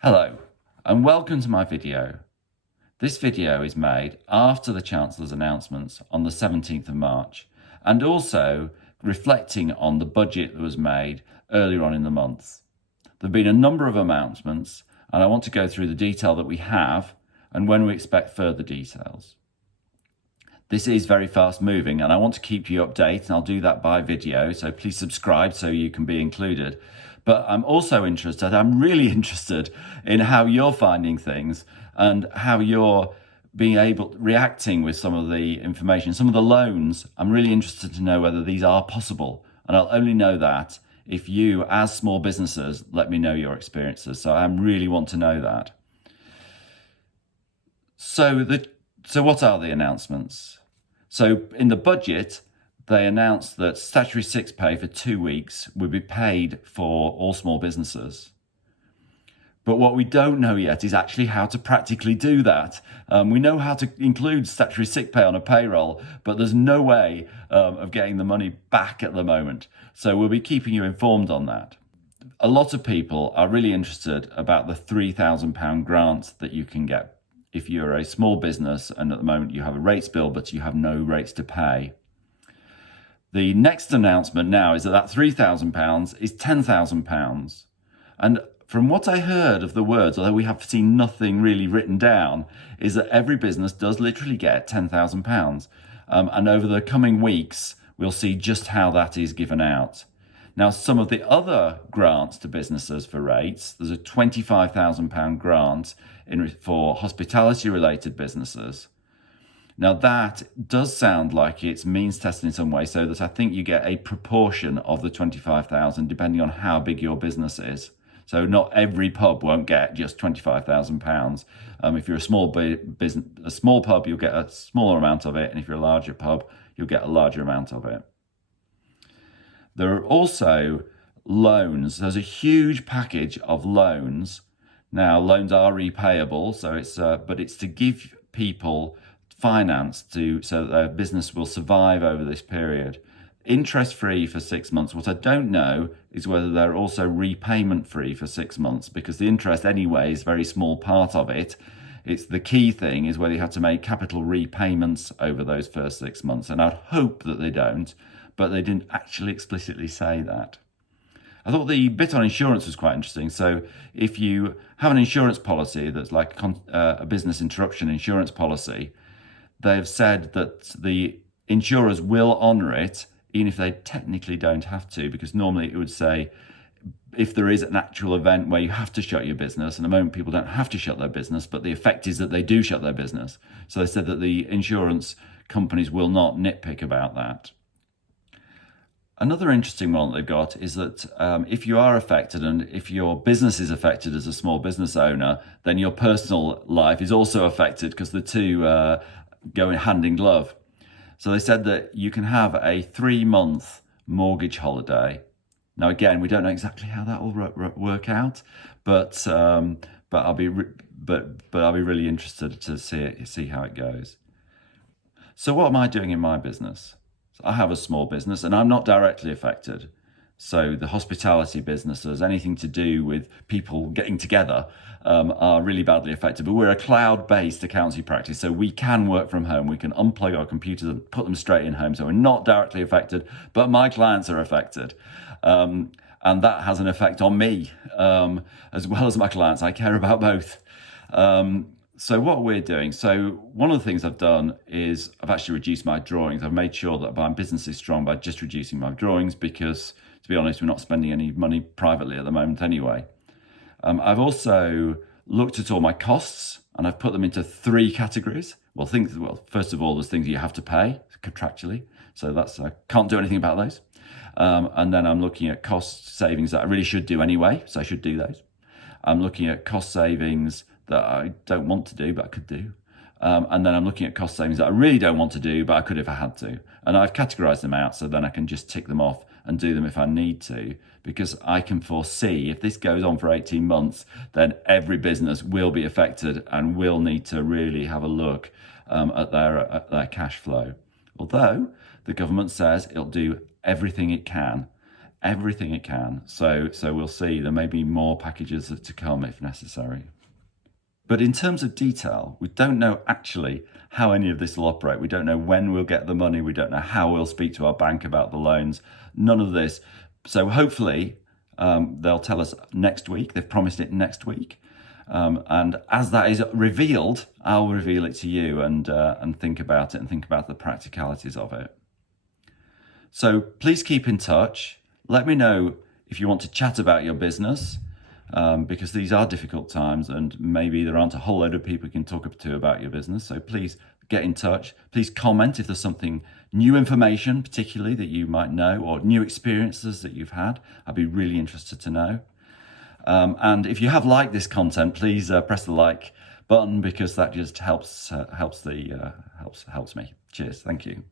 Hello and welcome to my video. This video is made after the Chancellor's announcements on the 17th of March and also reflecting on the budget that was made earlier on in the month. There have been a number of announcements and I want to go through the detail that we have and when we expect further details. This is very fast moving and I want to keep you updated, and I'll do that by video, so please subscribe so you can be included. But I'm really interested in how you're finding things and how you're reacting with some of the information. Some of the loans, I'm really interested to know whether these are possible. And I'll only know that if you, as small businesses, let me know your experiences. So I really want to know that. So what are the announcements? So in the budget, they announced that statutory sick pay for 2 weeks would be paid for all small businesses. But what we don't know yet is actually how to practically do that. We know how to include statutory sick pay on a payroll, but there's no way of getting the money back at the moment. So we'll be keeping you informed on that. A lot of people are really interested about the £3,000 grant that you can get if you're a small business and at the moment you have a rates bill, but you have no rates to pay. The next announcement now is that £3,000 is £10,000. And from what I heard of the words, although we have seen nothing really written down, is that every business does literally get £10,000. And over the coming weeks, we'll see just how that is given out. Now, some of the other grants to businesses for rates, there's a £25,000 grant for hospitality-related businesses. Now that does sound like it's means tested in some way, so that I think you get a proportion of the 25,000 depending on how big your business is. So not every pub won't get just £25,000. If you're a small pub, you'll get a smaller amount of it, and if you're a larger pub, you'll get a larger amount of it. There are also loans. There's a huge package of loans. Now loans are repayable, so but it's to give people finance so that their business will survive over this period. Interest-free for 6 months. What I don't know is whether they're also repayment-free for 6 months, because the interest anyway is a very small part of it. It's the key thing is whether you have to make capital repayments over those first 6 months, and I'd hope that they don't, but they didn't actually explicitly say that. I thought the bit on insurance was quite interesting. So if you have an insurance policy that's like a business interruption insurance policy, they've said that the insurers will honour it, even if they technically don't have to, because normally it would say if there is an actual event where you have to shut your business, and at the moment people don't have to shut their business, but the effect is that they do shut their business. So they said that the insurance companies will not nitpick about that. Another interesting one that they've got is that if you are affected and if your business is affected as a small business owner, then your personal life is also affected, because the two go hand in glove. So they said that you can have a 3-month mortgage holiday. Now, again, we don't know exactly how that will work out, but I'll be really interested to see how it goes. So what am I doing in my business? I have a small business and I'm not directly affected. So the hospitality businesses, anything to do with people getting together, are really badly affected. But we're a cloud-based accountancy practice, so we can work from home. We can unplug our computers and put them straight in home. So we're not directly affected, but my clients are affected. And that has an effect on me, as well as my clients. I care about both. So what we're doing, so one of the things I've done is I've actually reduced my drawings. I've made sure that my business is strong by just reducing my drawings, because, to be honest, we're not spending any money privately at the moment anyway. I've also looked at all my costs and I've put them into 3 categories. Well, first of all, there's things you have to pay contractually. So I can't do anything about those. And then I'm looking at cost savings that I really should do anyway, so I should do those. I'm looking at cost savings that I don't want to do, but I could do. And then I'm looking at cost savings that I really don't want to do, but I could if I had to. And I've categorized them out, so then I can just tick them off and do them if I need to, because I can foresee if this goes on for 18 months, then every business will be affected and will need to really have a look at their cash flow. Although the government says it'll do everything it can. everything it can. So we'll see. There may be more packages to come if necessary. But in terms of detail, we don't know actually how any of this will operate. We don't know when we'll get the money. We don't know how we'll speak to our bank about the loans. None of this. So hopefully they'll tell us next week. They've promised it next week. And as that is revealed, I'll reveal it to you and think about it and think about the practicalities of it. So please keep in touch. Let me know if you want to chat about your business, because these are difficult times and maybe there aren't a whole load of people you can talk to about your business. So please get in touch. Please comment if there's something, new information particularly that you might know, or new experiences that you've had. I'd be really interested to know. And if you have liked this content, please press the like button, because that just helps me. Cheers. Thank you.